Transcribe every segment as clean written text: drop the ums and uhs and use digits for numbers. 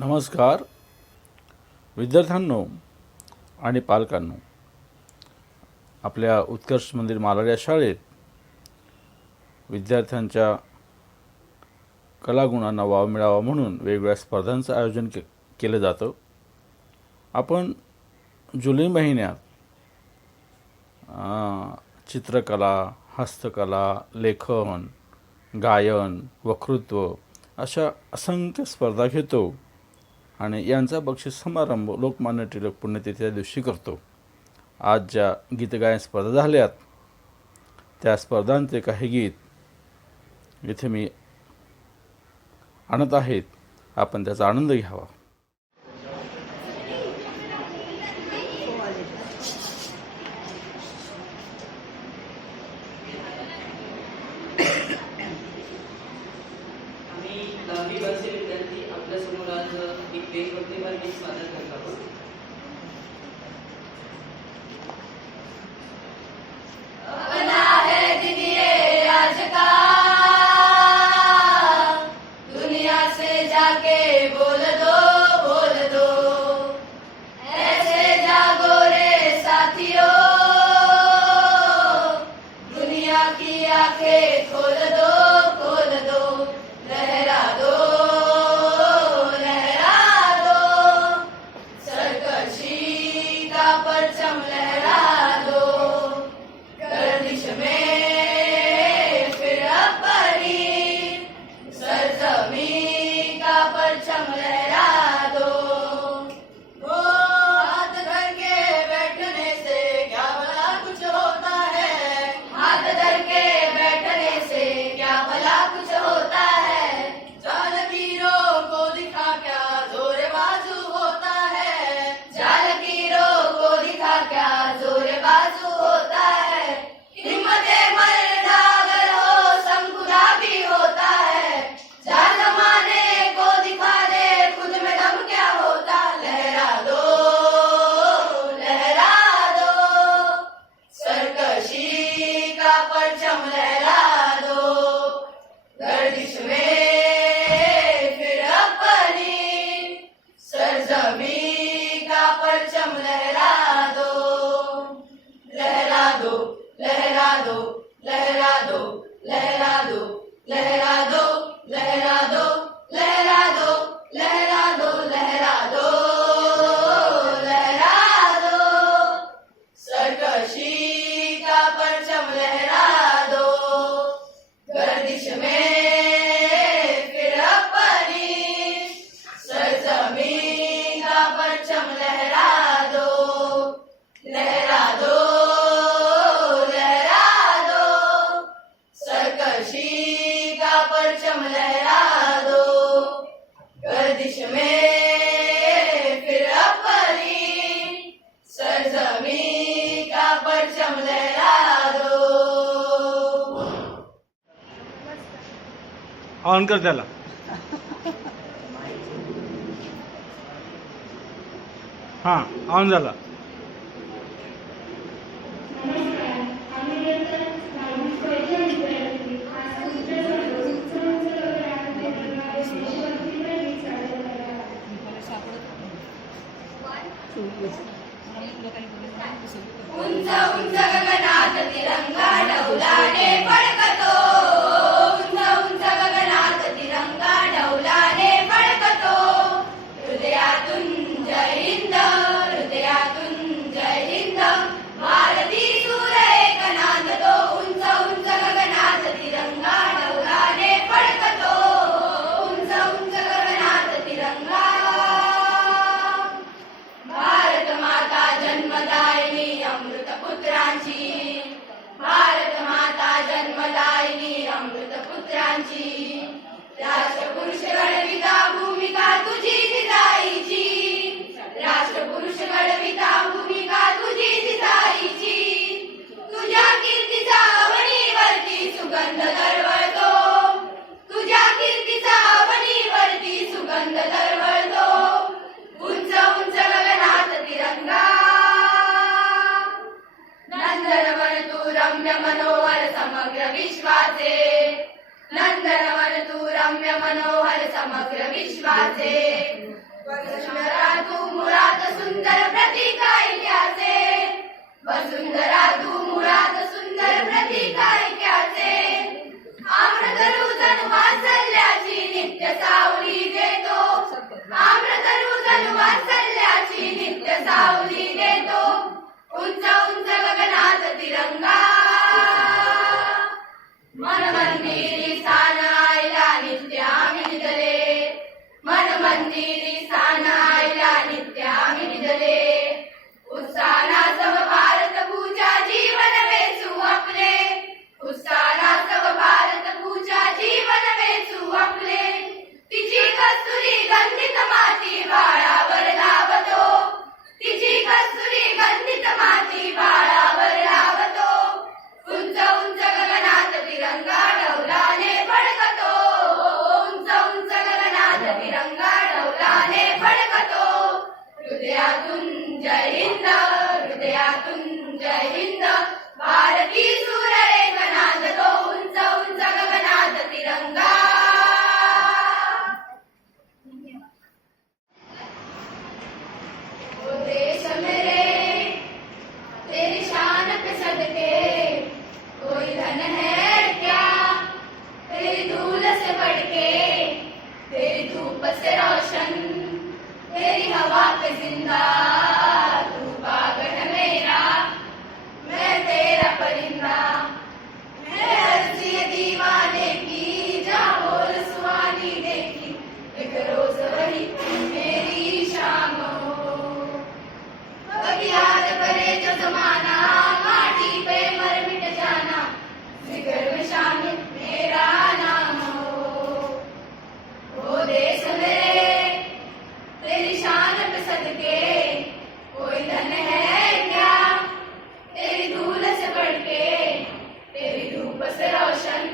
नमस्कार विद्यार्थ्यांनो आणि पालकांनो, आपल्या उत्कर्ष मंदिर मालाड या शाळेत विद्यार्थ्यांच्या कलागुणांना वाव मिळावा म्हणून वेगवेगळ्या स्पर्धांचं आयोजन केलं जातं. आपण जुलै महिन्यात चित्रकला, हस्तकला, लेखन, गायन, वक्तृत्व अशा असंख्य स्पर्धा घेतो आणि यांचा बक्षीस समारंभ लोकमान्य टिळक पुण्यतिथीच्या दिवशी करतो. आज ज्या गीतगायन स्पर्धा झाल्यात त्या स्पर्धांचे काही गीत इथे मी आणत आहेत. आपण त्याचा आनंद घ्यावा. दहावी वर्षीय विद्यार्थी आपल्या समोर आज एक देशभक्तीपर गीत सादर करत आहोत. अपना है दिन ये आज का, दुनिया से जाके बोल दो, ऐसे जागो रे साथियों, दुनिया की आंखें खोल दो, लहरा दो, सरकशी का परचम लहरा दो, गर्दिश में फिर अपनी सरजमी का परचम लहरा दो. वो हाथ धर के बैठने से क्या भला कुछ होता है, हाथ धर के बैठने से क्या भला कुछ होता है, जालकीरों को दिखा क्या जोर बाजू होता है, जालकीरों को दिखा क्या जोर बाजू होता है, हिम्मते मर्दा अगर हो संकुला भी होता है, जा जमाने को दिखा दे खुद में दम क्या होता, लहरा दो, सरकशी का परचम लहरा दो, गर्दिश में फिर अपनी सरजमी का परचम लहरा दो, लहरा दो, लहरा दो, लहरा दो, लहरा दो, लहरा दो, लहरा दो, लहरा दो, लहरा दो, लहरा दो, लहरा दो, सरकशी का परचम लहरा दो, गर्दिश में फिर अपनी सरजमी का परचम लहरा दो, लहरा दो, सरकशी का परचम लहरा दो, गर्दिश में फिर अपनी सरजमी का परचम लहरा दो. ऑन कर त्याला. हां, ऑन झाला. उंच उंच गगनात तिरंगा डौलाने फडकतो, उंच उंच गगनात तिरंगा डौलाने फडकतो, हृदयातून जय हिंद, हृदयातून जय हिंद, भारती सूर एक नांदतो, उंच उंच गगनात तिरंगा डौलाने फडकतो, उंच उंच गगनात तिरंगा, भारत माता जन्मदायिनी अमृत पुत्रांची, भारत माता जन्मदायिनी अमृत पुत्रांची, राष्ट्रपुरुष घडविता भूमिका तुझी जिजाईची, राष्ट्रपुरुष घडविता भूमिका तुझी जिजाईची, तुझ्या कीर्तीचा अवनीवरती सुगंध दरवळतो, तुझ्या कीर्तीचा अवनीवरती सुगंध दरवळतो, उंच उंच गगनात तिरंगा, नंदनवन तू रम्य मनोहर समग्र विश्वाचे, नंदनवन तू रम्य मनोहर समग्र विश्वाचे, वसुंधरा तू मुळात सुंदर प्रतीक ऐक्याचे आम्रधरू जणू वात्सल्याची नित्य सावली देतो आम्रधरू जणू वात्सल्याची नित्य सावली देतो उंच उंच गगनात तिरंगा मन मंदिरी स्थान आयला नित्य आम्ही निजले मन मंदिरी स्थान आयला नित्य आम्ही निजले उत्साना सव भारत पूजा जीवन वेचू आपले उत्साना सव भारत पूजा जीवन वेचू आपले तिची कस्तुरी गंधित माती बाळावर लावतो तिची कस्तुरी गंधित माती बाळावर लावतो उंच उंच गगनात तिरंगा डौलाने फडकतो उंच उंच गगनात तिरंगा डौलाने फडकतो हृदयातून जय हिंद हृदयातून जय हिंद भारती सूररेख नांदतो उंच उंच गगनात तिरंगा ओ देश मेरे तेरी शान पे सदके कोई धन है क्या तेरी धूल से बढ़ के तेरी धूप से रोशन तेरी हवा पे जिंदा तू पागल है मेरा मैं तेरा परिंदा मैं अर्जी दीवाने की जहाँ बोल सुहानी देखी एक रोज वही मेरी शाम हो कभी याद करे जो जमाना माटी पे मर मिट जाना जिगर में शामिल मेरा नाम हो ओ देश मेरे तेरी शान पे सदके कोई धन है क्या तेरी धूल से बढ़ के तेरी धूप से रोशन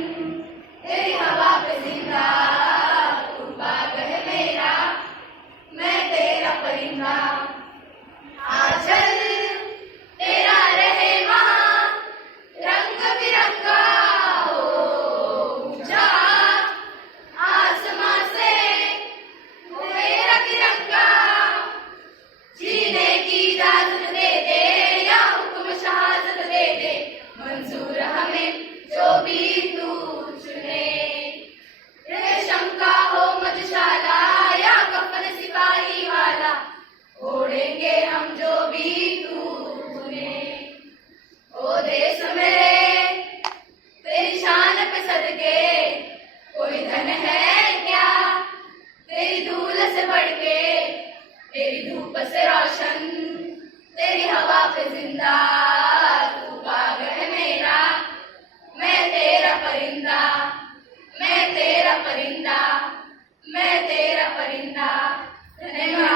तेरी हवा पे जिंदा तू बाग है मेरा मैं तेरा परिंदा आंचल तेरा रहे वहाँ रंग बिरंगा हो जा आसमां से मेरा तिरंगा जीने की इजाजत दे दे या हुक्म शहादत दे दे मंजूर हमें जो भी तू चुने रेशम का हो मधुशाला या कफन सिपाही वाला ओढ़ेंगे हम जो भी तू चुने ओ देश मेरे तेरी शान पे सदके कोई धन है क्या तेरी धूल से बढ़ के तेरी धूप से रोशन तेरी हवा पे जिंदा तू बाग है मेरा मैं तेरा परिंदा मैं तेरा परिंदा मैं तेरा परिंदा धन्यवाद।